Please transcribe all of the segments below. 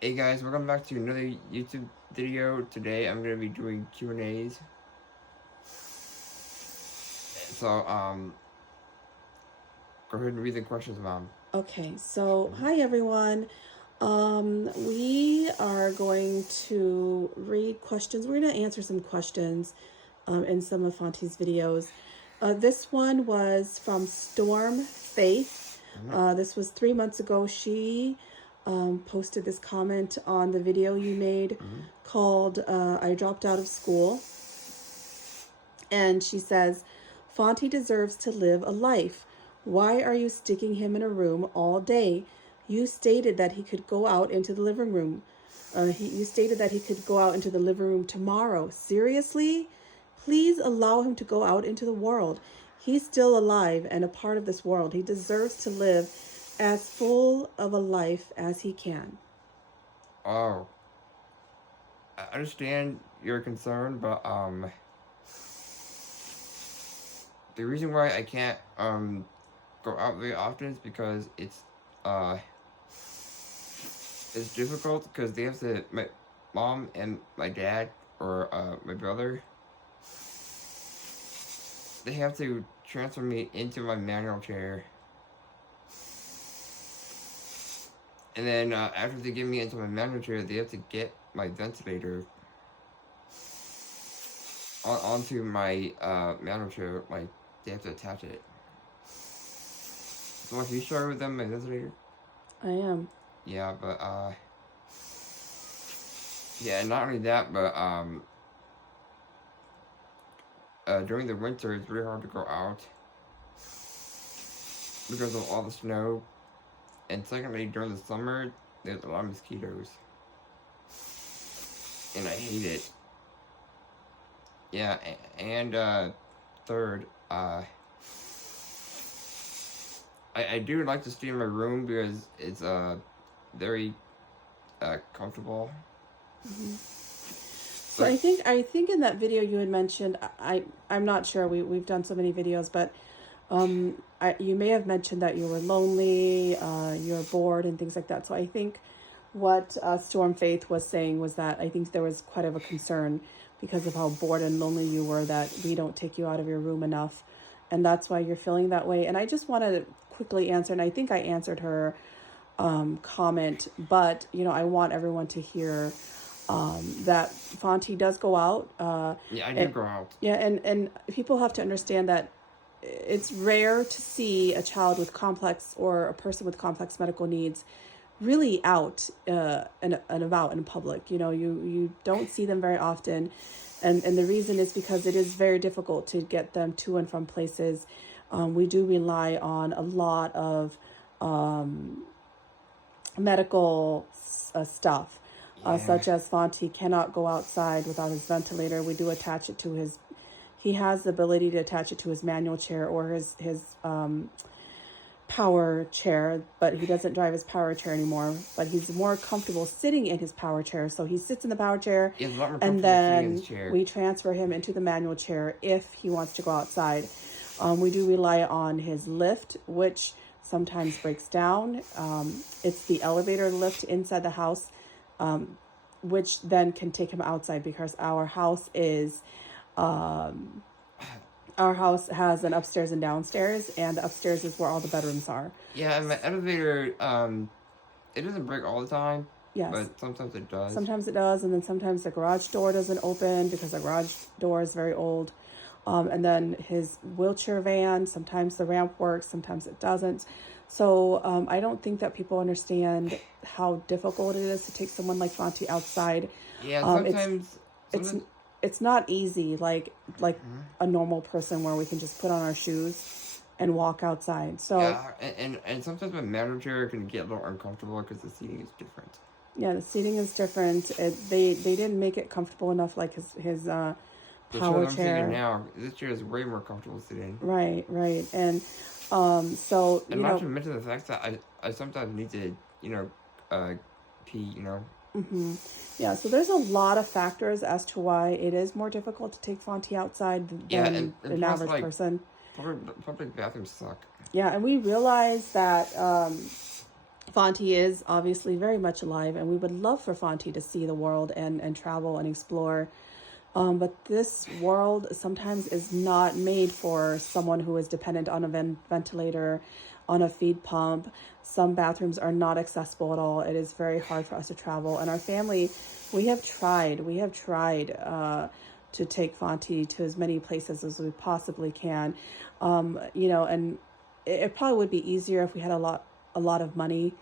Hey guys, welcome back to another YouTube video. Today I'm gonna be doing Q&As. So go ahead and read the questions, Mom. Okay, so hi everyone. We are going to read questions. We're going to answer some questions in some of Fonty's videos. This one was from Storm Faith. This was 3 months ago. She posted this comment on the video you made called I Dropped Out of School. And she says, Fonty deserves to live a life. Why are you sticking him in a room all day? You stated that he could go out into the living room. You stated that he could go out into the living room tomorrow. Seriously? Please allow him to go out into the world. He's still alive and a part of this world. He deserves to live as full of a life as he can. Oh, I understand your concern, but the reason why I can't go out very often is because it's difficult because they have to, my mom and my dad or my brother, they have to transfer me into my manual chair. And then after they get me into my manual chair, they have to get my ventilator onto my manual chair. Like, they have to attach it. So if you share with them my ventilator? I am. Yeah, but yeah, and not only that, but during the winter, it's really hard to go out because of all the snow. And secondly, during the summer, there's a lot of mosquitoes. And I hate it. Yeah, and third, I do like to stay in my room because it's very comfortable. So I think in that video you had mentioned, I'm not sure, we've done so many videos, but you may have mentioned that you were lonely, you're bored and things like that. So I think what Storm Faith was saying was that I think there was quite of a concern because of how bored and lonely you were, that we don't take you out of your room enough, and that's why you're feeling that way. And I just want to quickly answer, and I think I answered her comment, but I want everyone to hear that Fonty does go out. Yeah, I do go out. Yeah, and people have to understand that it's rare to see a child with complex or a person with complex medical needs really out and about in public. You don't see them very often, and the reason is because it is very difficult to get them to and from places. We do rely on a lot of medical stuff, such as Fonty cannot go outside without his ventilator. We do attach it to his. He has the ability to attach it to his manual chair or his power chair, but he doesn't drive his power chair anymore. But he's more comfortable sitting in his power chair, so he sits in the power chair, and then we transfer him into the manual chair if he wants to go outside. We do rely on his lift, which sometimes breaks down. It's the elevator lift inside the house, which then can take him outside because our house has an upstairs and downstairs, and upstairs is where all the bedrooms are. Yeah, and my elevator, it doesn't break all the time. Yes. But sometimes it does. Sometimes it does, and then sometimes the garage door doesn't open because the garage door is very old. And then his wheelchair van, sometimes the ramp works, sometimes it doesn't. So I don't think that people understand how difficult it is to take someone like Fonty outside. Yeah, sometimes it's not easy like a normal person where we can just put on our shoes and walk outside. So yeah, and sometimes my manual chair can get a little uncomfortable because the seating is different. Yeah, the seating is different. They didn't make it comfortable enough, like his power chair. Now this chair is way more comfortable sitting. Right, and so and not to mention the fact that I sometimes need to pee. Yeah, so there's a lot of factors as to why it is more difficult to take Fonty outside than an average person. Public bathrooms suck. Yeah, and we realize that Fonty is obviously very much alive, and we would love for Fonty to see the world and travel and explore. But this world sometimes is not made for someone who is dependent on a ventilator, on a feed pump. Some bathrooms are not accessible at all. It is very hard for us to travel. And our family, we have tried to take Fonty to as many places as we possibly can. And it probably would be easier if we had a lot of money,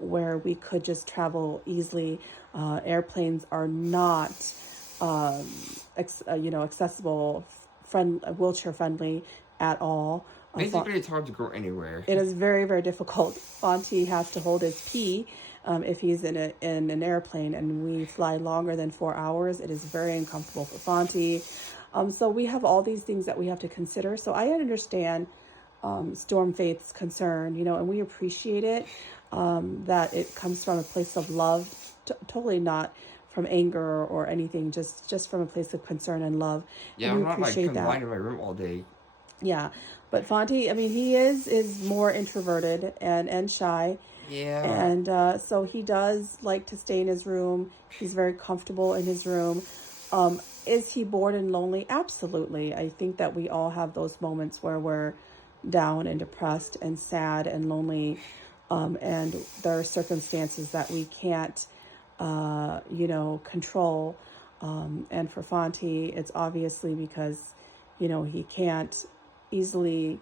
where we could just travel easily. Airplanes are not accessible, wheelchair friendly at all. Basically, it's hard to go anywhere. It is very, very difficult. Fonty has to hold his pee if he's in an airplane, and we fly longer than 4 hours. It is very uncomfortable for Fonty. So we have all these things that we have to consider. So I understand Storm Faith's concern, and we appreciate it, that it comes from a place of love, totally not from anger or anything, just from a place of concern and love. Yeah, I'm not like confined in my room all day. Yeah, but Fonty, I mean, he is more introverted and shy. Yeah. And so he does like to stay in his room. He's very comfortable in his room. Is he bored and lonely? Absolutely. I think that we all have those moments where we're down and depressed and sad and lonely. And there are circumstances that we can't, control. And for Fonty, it's obviously because, he can't easily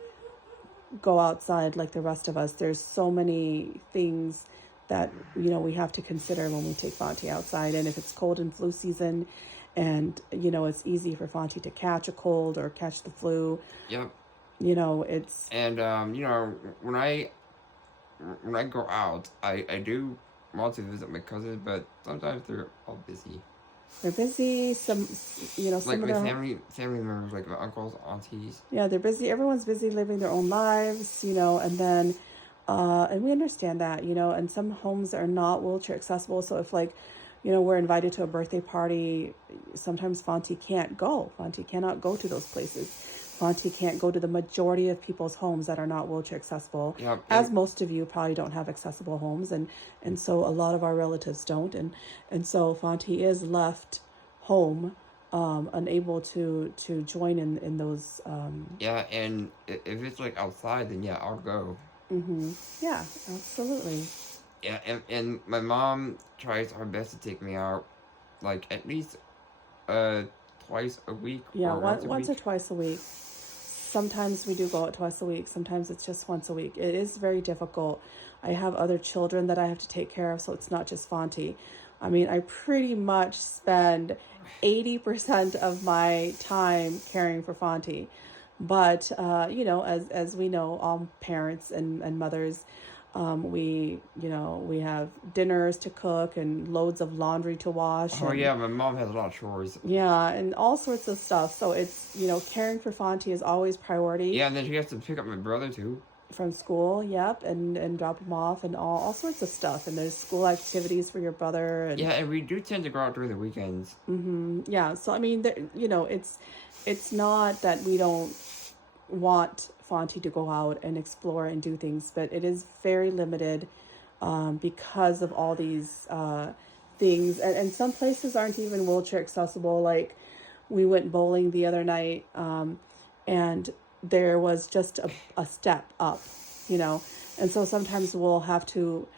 go outside like the rest of us. There's so many things that, we have to consider when we take Fonty outside. And if it's cold and flu season, and, it's easy for Fonty to catch a cold or catch the flu. Yep. It's... And, when I go out, I do want to visit my cousins, but sometimes they're all busy. They're busy. Some like some of my them, family members, like my uncles, aunties. Yeah, they're busy. Everyone's busy living their own lives, and then, and we understand that, and some homes are not wheelchair accessible. So if we're invited to a birthday party, sometimes Fonty can't go. Fonty cannot go to those places. Fonty can't go to the majority of people's homes that are not wheelchair accessible, as most of you probably don't have accessible homes, and so a lot of our relatives don't, and so Fonty is left home, unable to join in those. Yeah, and if it's like outside, then yeah, I'll go. Mm-hmm. Yeah, absolutely. Yeah, and my mom tries her best to take me out, like at least twice a week. Yeah, or once or twice a week. Sometimes we do go out twice a week. Sometimes it's just once a week. It is very difficult. I have other children that I have to take care of, so it's not just Fonty. I mean, I pretty much spend 80% of my time caring for Fonty. But, as we know, all parents and mothers, we have dinners to cook and loads of laundry to wash. Oh, yeah, my mom has a lot of chores. Yeah, and all sorts of stuff. So it's, caring for Fonty is always priority. Yeah, and then she has to pick up my brother, too. From school, yep, and drop him off and all sorts of stuff. And there's school activities for your brother. And, yeah, and we do tend to go out during the weekends. Mm-hmm. Yeah, so, I mean, it's not that we don't want Fonty to go out and explore and do things, but it is very limited because of all these things. And some places aren't even wheelchair accessible. Like, we went bowling the other night, and there was just a step up, and so sometimes we'll have to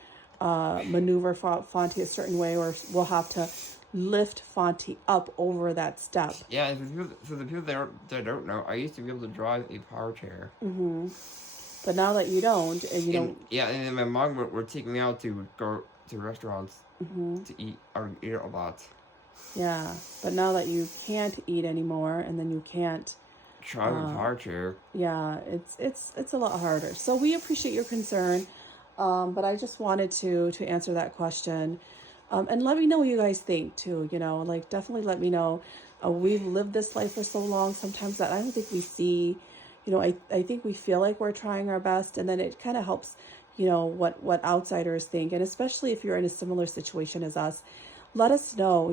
maneuver Fonty a certain way, or we'll have to lift Fonty up over that step. Yeah, and for the people that don't know, I used to be able to drive a power chair. Mm-hmm. But now that you don't, and don't... Yeah, and then my mom would take me out to go to restaurants Mm-hmm. to eat. I would eat a lot. Yeah, but now that you can't eat anymore, and then you can't drive a power chair. Yeah, it's a lot harder. So we appreciate your concern, but I just wanted to answer that question. And let me know what you guys think too, definitely let me know. We've lived this life for so long, sometimes that I don't think we see, I think we feel like we're trying our best, and then it kind of helps, what outsiders think. And especially if you're in a similar situation as us, let us know,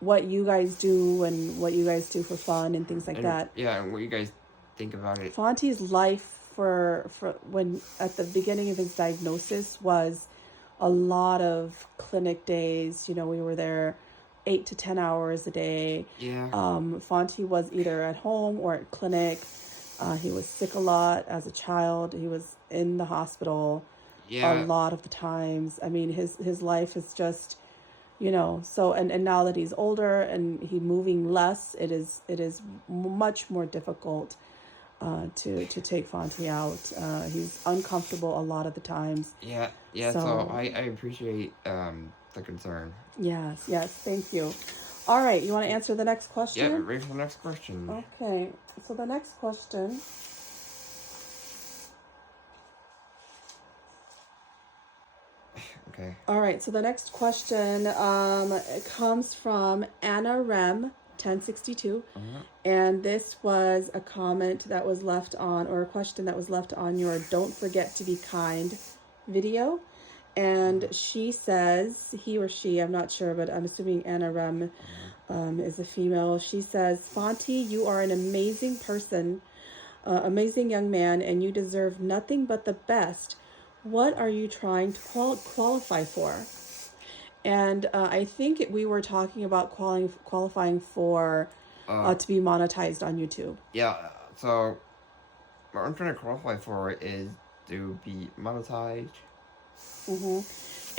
what you guys do and what you guys do for fun and things like that. Yeah, and what you guys think about it. Fonty's life for when at the beginning of his diagnosis was a lot of clinic days. You know, we were there 8 to 10 hours a day. Yeah. Fonty was either at home or at clinic. He was sick a lot as a child. He was in the hospital a lot of the times. I mean, his life is just, you know, so, and now that he's older and he's moving less, it is much more difficult to take Fonty out. He's uncomfortable a lot of the times. Yeah, so I appreciate the concern. Yes, thank you. All right, you want to answer the next question? Yeah, ready for the next question. Okay, so the next question. Okay. All right, so the next question it comes from Anna Rem 1062. And this was a comment that was left on, or a question that was left on your Don't Forget to Be Kind video. And she says, he or she, I'm not sure, but I'm assuming Anna Rem is a female. She says, Fonty, you are an amazing person, amazing young man, and you deserve nothing but the best. What are you trying to qualify for? And I think we were talking about qualifying for to be monetized on YouTube. Yeah, so what I'm trying to qualify for is to be monetized.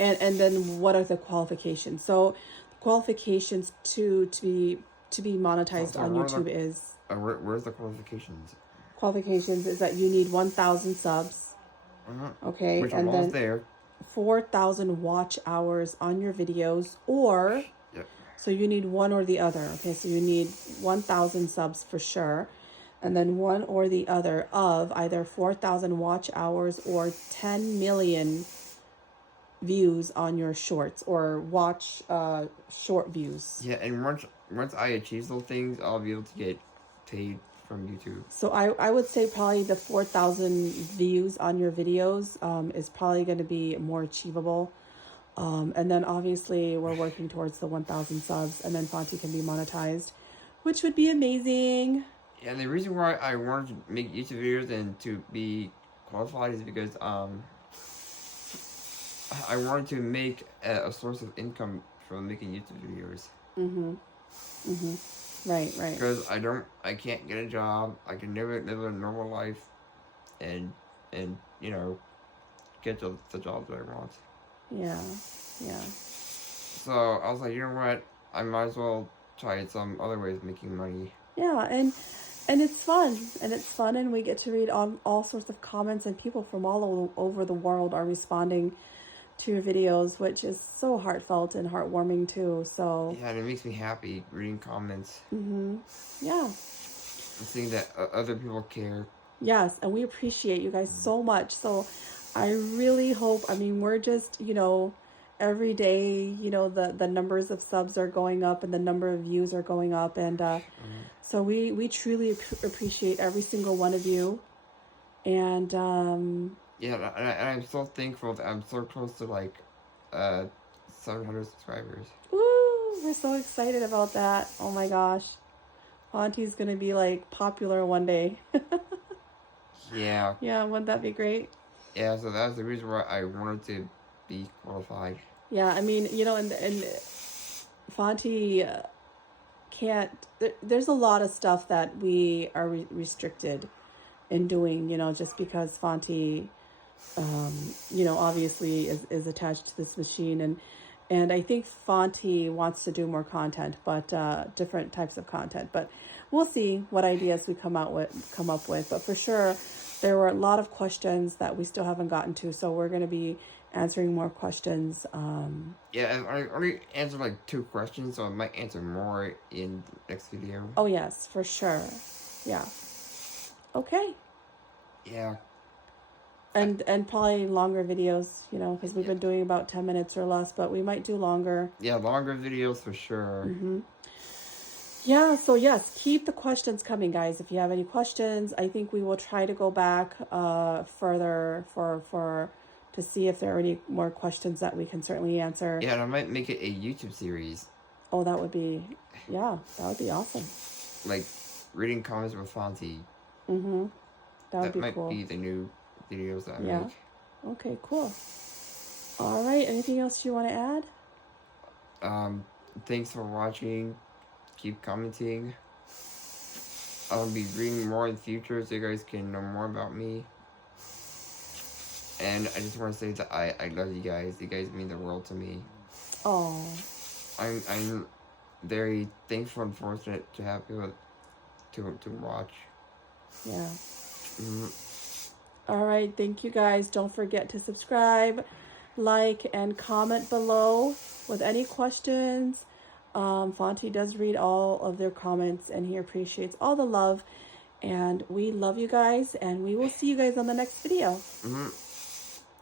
And then what are the qualifications? So qualifications to be monetized on YouTube is... where's the qualifications? Qualifications is that you need 1,000 subs. Okay, which and then there. 4,000 watch hours on your videos, or so you need one or the other. Okay, so you need 1,000 subs for sure, and then one or the other of either 4,000 watch hours or 10 million views on your shorts, or watch short views. Yeah, and once I achieve those things, I'll be able to get paid from YouTube. So I would say probably the 4,000 views on your videos is probably going to be more achievable. And then obviously we're working towards the 1,000 subs, and then Fonty can be monetized, which would be amazing. Yeah, and the reason why I wanted to make YouTube videos and to be qualified is because I wanted to make a source of income from making YouTube videos. Right. Because I can't get a job. I can never live a normal life, and you know, get the jobs that I want. Yeah. So I was like, you know what? I might as well try some other ways of making money. Yeah, and it's fun, and we get to read all sorts of comments, and people from all over the world are responding to your videos, which is so heartfelt and heartwarming too. So yeah, and it makes me happy reading comments. Yeah, and seeing that other people care. Yes, and we appreciate you guys so much. So I really hope, I mean, we're just, you know, every day, you know, the numbers of subs are going up and the number of views are going up, and so we truly appreciate every single one of you. And yeah, and I'm so thankful that I'm so close to like 700 subscribers. Woo! We're so excited about that. Oh my gosh. Fonty's gonna be like popular one day. Yeah. Yeah, wouldn't that be great? Yeah, so that's the reason why I wanted to be qualified. Yeah, I mean, you know, and Fonty can't... There's a lot of stuff that we are restricted in doing, you know, just because Fonty, you know, obviously is attached to this machine. And I think Fonty wants to do more content, but different types of content. But we'll see what ideas we come up with. But for sure, there were a lot of questions that we still haven't gotten to, so we're going to be answering more questions. Yeah, I already answered like 2 questions, so I might answer more in the next video. Oh yes, for sure. Yeah. Okay. Yeah. And probably longer videos, you know, because we've been doing about 10 minutes or less, but we might do longer. Yeah, longer videos for sure. Yeah, so yes, keep the questions coming, guys. If you have any questions, I think we will try to go back further to see if there are any more questions that we can certainly answer. Yeah, and I might make it a YouTube series. Oh, that would be awesome. Like, reading comments with Fonty. That would be might cool. be the new videos that I Yeah. make. Okay, cool. All right. Anything else you want to add? Thanks for watching. Keep commenting. I'll be reading more in the future so you guys can know more about me. And I just want to say that I love you guys. You guys mean the world to me. Oh. I'm very thankful and fortunate to have people to watch. Yeah. Mm-hmm. All right. Thank you guys. Don't forget to subscribe, like, and comment below with any questions. Fonte does read all of their comments and he appreciates all the love. And we love you guys, and we will see you guys on the next video. Mm-hmm.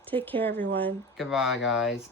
Take care, everyone. Goodbye, guys.